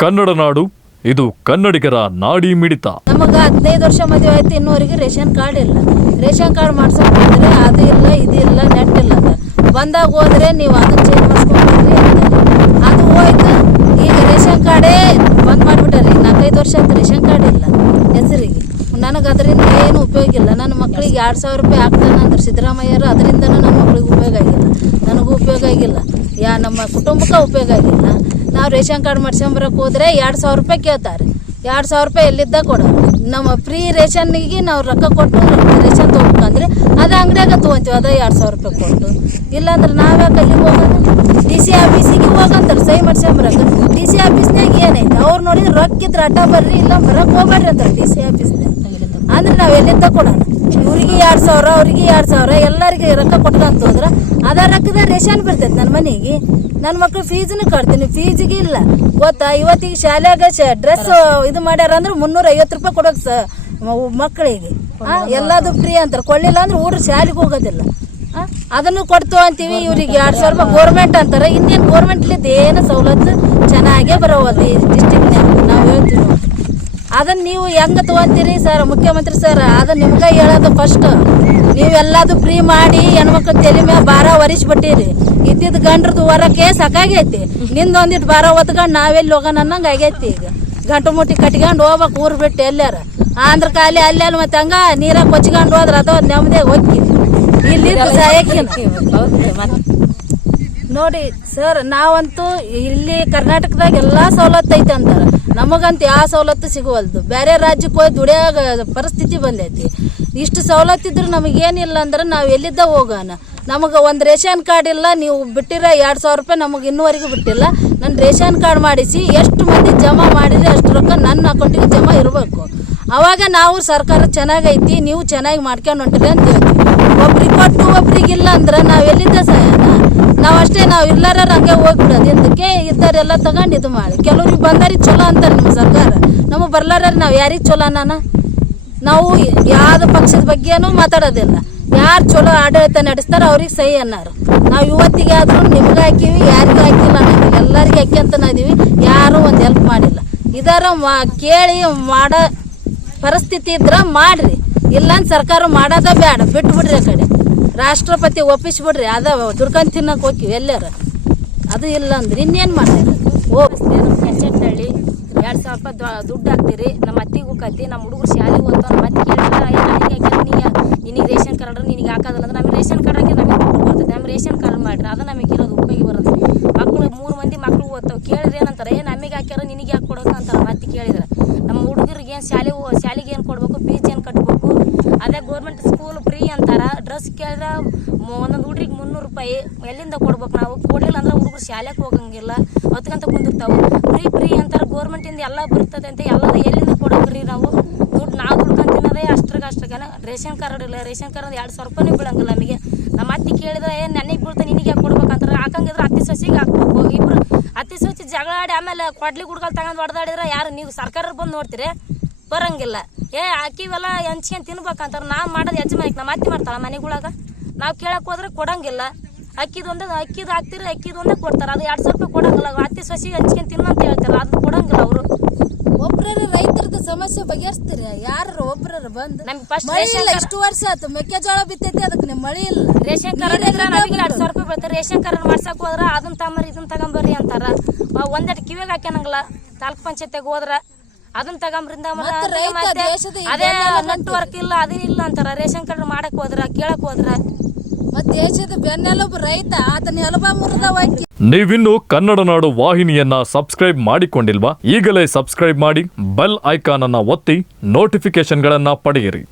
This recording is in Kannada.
ಕನ್ನಡ ನಾಡು, ಇದು ಕನ್ನಡಿಗರ ನಾಡಿ ಮಿಡಿತ. ನಮಗೆ ಹದಿನೈದು ವರ್ಷ ಮದುವೆ ಆಯ್ತು ಇನ್ನೋರಿಗೆ ರೇಷನ್ ಕಾರ್ಡ್ ಇಲ್ಲ. ರೇಷನ್ ಕಾರ್ಡ್ ಮಾಡ್ಸಕ್ ಅದು ಇಲ್ಲ, ಇದು ಇಲ್ಲ, ನೆಟ್ ಇಲ್ಲ ಅಂತ. ಬಂದಾಗ ಹೋದ್ರೆ ನೀವು ಅದನ್ನ ಚೇಂಜ್ ಮಾಡಿಸ್ಕೊಂಡ್ರಿ ಅದು ಹೋಯ್ತು, ಈಗ ರೇಷನ್ ಕಾರ್ಡೇ ಬಂದ್ ಮಾಡಿಬಿಟ್ಟಾರಿ. ನಾಲ್ಕೈದು ವರ್ಷ ಆಯ್ತು ರೇಷನ್ ಕಾರ್ಡ್ ಇಲ್ಲ ಹೆಸರಿಗೆ. ನನಗೆ ಅದರಿಂದ ಏನು ಉಪಯೋಗ ಇಲ್ಲ. ನನ್ನ ಮಕ್ಕಳಿಗೆ ಎರಡು ಸಾವಿರ ರೂಪಾಯಿ ಹಾಕ್ತಾನೆ ಅಂದ್ರೆ ಸಿದ್ದರಾಮಯ್ಯರು, ಅದರಿಂದನೂ ನನ್ನ ಮಕ್ಳಿಗೆ ಉಪಯೋಗ ಆಗಿಲ್ಲ. ನನಗೂ ಉಪಯೋಗ ಆಗಿಲ್ಲ. ಯಾ, ನಮ್ಮ ಕುಟುಂಬಕ್ಕೆ ಉಪಯೋಗ ಆಗಿಲ್ಲ. ನಾವು ರೇಷನ್ ಕಾರ್ಡ್ ಮಾಡ್ಸ್ಕೊಂಬರಕ್ಕೆ ಹೋದ್ರೆ ಎರಡು ಸಾವಿರ ರೂಪಾಯಿ ಕೇಳ್ತಾರೆ. ಎರಡು ಸಾವಿರ ರೂಪಾಯಿ ಎಲ್ಲಿದ್ದ ಕೊಡೋರು ನಮ್ಮ ಫ್ರೀ ರೇಷನ್ನಿಗೆ ನಾವು ರೊಕ್ಕ ಕೊಟ್ಟು ರೇಷನ್ ತೊಗೊಬೇಕಂದ್ರೆ ಅದು ಅಂಗಡಿಯಾಗ ತೊಗೊಂತೀವಿ, ಅದ ಎರಡು ಸಾವಿರ ರೂಪಾಯಿ ಕೊಟ್ಟು. ಇಲ್ಲಾಂದ್ರೆ ನಾವ್ಯಾಕೆ ಅಲ್ಲಿಗೆ ಹೋಗೋದು? ಡಿ ಸಿ ಆಫೀಸಿಗೆ ಹೋಗಂತಾರೆ, ಸಹಿ ಮಾಡ್ಸ್ಕೊಂಬರಕ್ಕೆ ಡಿ ಸಿ ಆಫೀಸ್ನಾಗ ಏನೈತೆ ಅವ್ರು ನೋಡಿದ್ರೆ ರೊಕ್ಕ ಇದ್ರೆ ಅಡ್ಡ ಬರ್ರಿ ಇಲ್ಲ ಬರಕ್ಕೆ ಹೋಗ್ಬೇಡ್ರಿ ಅಂತಾರೆ ಡಿ ಸಿ ಆಫೀಸ್ನಾಗ ನಾವು ಎಲ್ಲಿಂದ ಕೊಡೋಣ ಇವ್ರಿಗೆ ಎರಡು ಸಾವಿರ, ಅವ್ರಿಗೆ ಎರಡು ಸಾವಿರ, ಎಲ್ಲರಿಗೆ ರೊಕ್ಕ ಕೊಟ್ಕೊಂತ ಹೋದ್ರೆ ಅದ ರೊಕ್ಕದ ರೇಷನ್ ಬರ್ತೈತೆ ನನ್ನ ಮನೆಗೆ. ನನ್ನ ಮಕ್ಳು ಫೀಸ್ನು ಕಟ್ತೀನಿ ಫೀಸಿಗೆ ಇಲ್ಲ. ಗೊತ್ತಾ? ಇವತ್ತಿಗೆ ಶಾಲ್ಯಾಗ ಡ್ರೆಸ್ ಇದು ಮಾಡ್ಯಾರ ಅಂದ್ರೆ ಮುನ್ನೂರ ಐವತ್ತು ರೂಪಾಯಿ ಕೊಡೋಕೆ ಸ, ಮಕ್ಕಳಿಗೆ. ಎಲ್ಲದು ಫ್ರೀ ಅಂತಾರೆ. ಕೊಡ್ಲಿಲ್ಲ ಅಂದ್ರೆ ಊರು ಶಾಲೆಗೆ ಹೋಗೋದಿಲ್ಲ. ಅದನ್ನು ಕೊಡ್ತು ಅಂತೀವಿ, ಇವ್ರಿಗೆ ಎರಡು ಸಾವಿರ ರೂಪಾಯಿ ಗೋರ್ಮೆಂಟ್ ಅಂತಾರೆ. ಇನ್ನೇನು ಗೋರ್ಮೆಂಟ್ಲಿದ್ದು ಏನು ಸವಲತ್ತು ಚೆನ್ನಾಗೇ ಬರೋವಲ್ಲ ಈ ಡಿಸ್ಟಿಕ್ನ್ಯಾಗ ನಾವು ಹೇಳ್ತೀವಿ. ಅದನ್ನ ನೀವು ಹೆಂಗ ತಗೊಂತೀರಿ ಸರ್, ಮುಖ್ಯಮಂತ್ರಿ ಸರ್? ಅದನ್ನ ನಿಮ್ಗೆ ಹೇಳೋದು ಫಸ್ಟ್ ನೀವೆಲ್ಲದು ಫ್ರೀ ಮಾಡಿ ಹೆಣ್ಮಕ್ಳು ತಲೆ ಮೇಲೆ ಭಾರ ಹೊರಿಸ್ಬಿಟ್ಟಿರಿ ಇದ್ದಿದ್ದು ಗಂಡ್ರದ್ದು ಹೊರಕ್ಕೆ ಸಾಕಾಗೈತಿ. ನಿಂದ ಒಂದಿಟ್ಟು ಭಾರ ಹೊತ್ಕೊಂಡು ನಾವೆಲ್ಲಿ ಹೋಗೋಣ ಅನ್ನಂಗೆ ಆಗೈತಿ ಈಗ. ಗಂಟು ಮುಟ್ಟಿ ಕಟ್ಕೊಂಡು ಹೋಗ್ಬೇಕು ಊರು ಬಿಟ್ಟು ಎಲ್ಲಾರ. ಆಂಧ್ರ ಕಾಲಿ ಅಲ್ಲಿ ಅಲ್ಲಿ ಮತ್ತೆ ಹಂಗ ನೀರಾಗ ಕೊಚ್ಕೊಂಡು ಹೋದ್ರೆ ಅದು ನೆಮ್ಮದಿ ಹೋಗಿ ಇಲ್ಲಿ ಸಾಯಕಿನ. ನೋಡಿ, ಸರ್, ನಾವಂತೂ ಇಲ್ಲಿ ಕರ್ನಾಟಕದಾಗ ಎಲ್ಲಾ ಸವಲತ್ತು ಐತೆ ಅಂತಾರ. ನಮಗಂತ ಯಾವ ಸವಲತ್ತು ಸಿಗುವಲ್ದು. ಬೇರೆ ರಾಜ್ಯಕ್ಕೆ ಹೋಗಿ ದುಡಿಯಾಗ ಪರಿಸ್ಥಿತಿ ಬಂದೈತಿ. ಇಷ್ಟು ಸವಲತ್ತು ಇದ್ರೆ ನಮಗೇನಿಲ್ಲ ಅಂದ್ರೆ ನಾವು ಎಲ್ಲಿದ್ದ ಹೋಗೋಣ? ನಮಗೆ ಒಂದು ರೇಷನ್ ಕಾರ್ಡ್ ಇಲ್ಲ, ನೀವು ಬಿಟ್ಟಿರ ಎರಡು ಸಾವಿರ ರೂಪಾಯಿ ನಮಗೆ ಇನ್ನೂವರೆಗೂ ಬಿಟ್ಟಿಲ್ಲ. ನನ್ನ ರೇಷನ್ ಕಾರ್ಡ್ ಮಾಡಿಸಿ ಎಷ್ಟು ಮಂದಿ ಜಮಾ ಮಾಡಿದ್ರೆ ಅಷ್ಟು ರೊಕ್ಕ ನನ್ನ ಅಕೌಂಟಿಗೆ ಜಮಾ ಇರಬೇಕು. ಅವಾಗ ನಾವು ಸರ್ಕಾರ ಚೆನ್ನಾಗೈತಿ, ನೀವು ಚೆನ್ನಾಗಿ ಮಾಡ್ಕೊಂಡು ಹೊಂಟ್ರಿ ಅಂತ ಹೇಳ್ತೀವಿ. ಒಬ್ರಿಗೆ ಕೊಟ್ಟು ಒಬ್ರಿಗೆ ಇಲ್ಲ ಅಂದ್ರೆ ನಾವು ಎಲ್ಲಿದ್ದ ಸಹಾಯನ ನಾವು ಅಷ್ಟೇ, ನಾವು ಇಲ್ಲಾರ ಹಂಗೆ ಹೋಗ್ಬಿಡೋದು. ಇದಕ್ಕೆ ಇದ್ದಾರೆಲ್ಲ ತಗೊಂಡು ಇದು ಮಾಡಿ. ಕೆಲವ್ರಿಗೆ ಬಂದಾರಿ ಚಲೋ ಅಂತಾರೆ ನಮ್ಮ ಸರ್ಕಾರ. ನಮಗೆ ಬರ್ಲಾರ ನಾವು ಯಾರಿಗೆ ಚಲೋ ನಾನ ನಾವು ಯಾವ್ದು ಪಕ್ಷದ ಬಗ್ಗೆನೂ ಮಾತಾಡೋದಿಲ್ಲ. ಯಾರು ಚಲೋ ಆಡಳಿತ ನಡೆಸ್ತಾರ ಅವ್ರಿಗೆ ಸಹಿ ಅನ್ನಾರು. ನಾವು ಇವತ್ತಿಗೆ ಆದರೂ ನಿಮ್ಗೆ ಹಾಕಿವಿ, ಯಾರಿಗೂ ಹಾಕಿಲ್ಲ ಅನ್ನೋದಿಲ್ಲ. ಎಲ್ಲರಿಗೆ ನಾವು ಇದೀವಿ. ಯಾರೂ ಒಂದು ಹೆಲ್ಪ್ ಮಾಡಿಲ್ಲ. ಇದಾರ ಮಾ ಕೇಳಿ ಮಾಡೋ ಪರಿಸ್ಥಿತಿ ಇದ್ರ ಮಾಡ್ರಿ. ಇಲ್ಲಂದ್ ಸರ್ಕಾರ ಮಾಡೋದ ಬೇಡ ಬಿಟ್ಟು ಬಿಡ್ರಿ ಆ ಕಡೆ. ರಾಷ್ಟ್ರಪತಿ ಒಪ್ಪಿಸ್ಬಿಡ್ರಿ, ಅದ ದುಡ್ಕೊಂಡ್ ತಿನ್ನಕ್ ಹೋಗಿ ಎಲ್ಲಾರ. ಅದು ಇಲ್ಲ ಅಂದ್ರೆ ಇನ್ನೇನ್ ಮಾಡ್ತೀರಿ? ತಳ್ಳಿ, ಎರಡು ಸಾವಿರ ರೂಪಾಯಿ ದುಡ್ಡು ಹಾಕ್ತೀರಿ. ನಮ್ಮ ಅತ್ತಿಗೂ ಕತ್ತಿ ನಮ್ಮ ಹುಡುಗರು ಶಾಲೆಗೆ ಓದ್ತಾವ ನಮ್ಮ ನನಗೆ ರೇಷನ್ ಕಾರ್ಡ್ ನಿನಗೆ ಹಾಕೋದಿಲ್ಲ ಅಂದ್ರೆ ನಮಗೆ ರೇಷನ್ ಕಾರ್ಡ್ ಹಾಕಿ ನಮಗೆ ದುಡ್ಡು ಬರ್ತದೆ ನಮ್ಮ ರೇಷನ್ ಕಾರ್ಡ್ ಮಾಡ್ರಿ, ಅದು ನಮಗೆ ಇರೋದು ಉಪಯೋಗ ಬರುತ್ತೆ ಮಕ್ಕಳು ಮೂರು ಮಂದಿ ಮಕ್ಕಳು ಓದ್ತಾವೆ ಕೇಳಿದ್ರೆ ಏನಂತಾರೆ, ಏ, ನಮಗೆ ಹಾಕ್ಯಾರ ನಿನಗೆ ಯಾಕೆ ಕೊಡೋಕೆ ಅಂತಾರೆ. ಮತ್ತೆ ಕೇಳಿದ್ರೆ ಏನು ಶಾಲೆ ಶಾಲೆಗೆ ಏನು ಕೊಡಬೇಕು ಫೀಸ್ ಏನು ಕಟ್ಟಬೇಕು ಅದೇ ಗೌರ್ಮೆಂಟ್ ಸ್ಕೂಲ್ ಫ್ರೀ ಅಂತಾರ. ಡ್ರೆಸ್ ಕೇಳಿದ್ರೆ ಒಂದೊಂದು ಹುಡ್ರಿಗೆ ಮುನ್ನೂರು ರೂಪಾಯಿ ಎಲ್ಲಿಂದ ಕೊಡ್ಬೇಕು ನಾವು? ಕೊಡಲಿಲ್ಲ ಅಂದ್ರೆ ಹುಡುಗರು ಶಾಲೆಗೆ ಹೋಗಂಗಿಲ್ಲ. ಹೊತ್ಕಂತ ಕುಂದಿರ್ತಾವೆ. ಫ್ರೀ ಫ್ರೀ ಅಂತಾರೆ ಗೌರ್ಮೆಂಟಿಂದ ಎಲ್ಲ ಬರ್ತದೆ ಅಂತ ಎಲ್ಲ ಎಲ್ಲಿಂದ ಕೊಡೋಕ್ರಿ ನಾವು? ದುಡ್ಡು ನಾವು ದುಡ್ಕೊಂಡು ಅಷ್ಟ್ರಿಗೆ ಅಷ್ಟ್ರಾಗ. ರೇಷನ್ ಕಾರ್ಡ್ ಇಲ್ಲ, ರೇಷನ್ ಕಾರ್ಡ್ ಎರಡು ಸಾವಿರ ರೂಪಾಯಿ ಬೀಳಂಗಿಲ್ಲ ನಮಗೆ. ನಮ್ಮ ಅತ್ತಿ ಕೇಳಿದ್ರೆ ಏನು ನನಗೆ ಬೀಳ್ತಾ, ನಿನಗೆ ಯಾಕೆ ಕೊಡ್ಬೇಕಂತಾರೆ ಹಾಕಂಗಿದ್ರೆ ಅತ್ತಿ ಸೊಸಿಗೆ ಹಾಕ್ಬೇಕು. ಇಬ್ರು ಅತ್ತಿ ಸೊಸಿ ಜಗಳ ಆಡಿ ಆಮೇಲೆ ಕೊಡ್ಲಿ ಗುಡ್ಗಲ್ ತಗೊಂಡು ಹೊಡೆದಾಡಿದ್ರೆ ಯಾರು, ನೀವು ಸರ್ಕಾರ ಬಂದು ನೋಡ್ತೀರಿ? ಬರಂಗಿಲ್ಲ. ಏ ಆಕಿವೆಲ್ಲ ಹಂಚ್ಕೊಂಡ್ ತಿನ್ಬೇಕಂತಾರೆ. ನಾವು ಮಾಡೋದು ಯಜಮಾನಿಗೆ ನಮ್ಮ ಅತ್ತಿ ಮಾಡ್ತಾಳ ಮನೆಗಳಾಗ. ನಾವು ಕೇಳಕ್ ಹೋದ್ರೆ ಕೊಡಂಗಿಲ್ಲ. ಅಕ್ಕಿದು ಒಂದೇ ಅಕ್ಕಿದು ಹಾಕ್ತಿರಿ ಅಕ್ಕಿದು ಒಂದೇ ಕೊಡ್ತಾರೆ. ಅದು ಎರಡು ಸಾವಿರ ರೂಪಾಯಿ ಕೊಡಂಗಿಲ್ಲ. ಅತ್ತಿ ಸಸಿ ಹಂಚ್ಕೊಂಡ್ ತಿನ್ನಂತ ಅಂತ ಹೇಳ್ತಾರೆ. ಅದು ಕೊಡಂಗಿಲ್ಲ ಅವರು. ಒಬ್ರ ರೈತರದ ಸಮಸ್ಯೆ ಬಗೆಹರಿಸ್ತೀರಿ. ಯಾರು ಒಬ್ರ ಬಂದು ನಮ್ಗೆ ಫಸ್ಟ್ ಇಲ್ಲ ಇಷ್ಟು ವರ್ಷ ಆಯ್ತು. ಮೆಕ್ಕೆಜೋಳ ಬಿತ್ತೈತಿ ಅದಕ್ಕೆ ನಿಮ್ ಮಳೆ ಇಲ್ಲ. ರೇಷನ್ ಕಾರ್ಡ್ ಇದ್ರೆ ನಮಗೆ ಎರಡು ಸಾವಿರ ರೂಪಾಯಿ ಬೀಳ್ತಾರೆ ರೇಷನ್ ಕಾರ್ಡ್ ಮಾಡ್ಸಕ್ ಹೋದ್ರ ಅದನ್ನ ತಗೊಂಬರ್ರಿ ಇದನ್ನ ತಗೊಂಬರ್ರಿ ಅಂತಾರ. ಒಂದೆರಡು ಕಿವಿಗೆ ಹಾಕ್ಯಾನಂಗಿಲ್ಲ. ತಾಲೂಕ್ ಪಂಚಾಯತಿಗೆ ಹೋದ್ರ ಅದನ್ನ ತಗೊಂಬ್ರಿಂದ ಅದೇ ನೆಟ್ವರ್ಕ್ ಇಲ್ಲ ಅದೇನಿಲ್ಲ ಅಂತಾರ. ರೇಷನ್ ಕಾರ್ಡ್ ಮಾಡಕ್ ಹೋದ್ರ ಕೇಳಕ್ ಹೋದ್ರ. ದೇಶದ ಬೆನ್ನೆಲುಬು ರೈತ ಆತನ ಎಲಬ ಮುರಿದ ಹೋಗಿ ನೀವಿನ್ನು ಕನ್ನಡ ನಾಡು ವಾಹಿನಿಯನ್ನ ಸಬ್ಸ್ಕ್ರೈಬ್ ಮಾಡಿಕೊಂಡಿಲ್ವಾ? ಈಗಲೇ ಸಬ್ಸ್ಕ್ರೈಬ್ ಮಾಡಿ ಬೆಲ್ ಐಕಾನ್ ಅನ್ನ ಒತ್ತಿ ನೋಟಿಫಿಕೇಶನ್ಗಳನ್ನ ಪಡೆಯಿರಿ.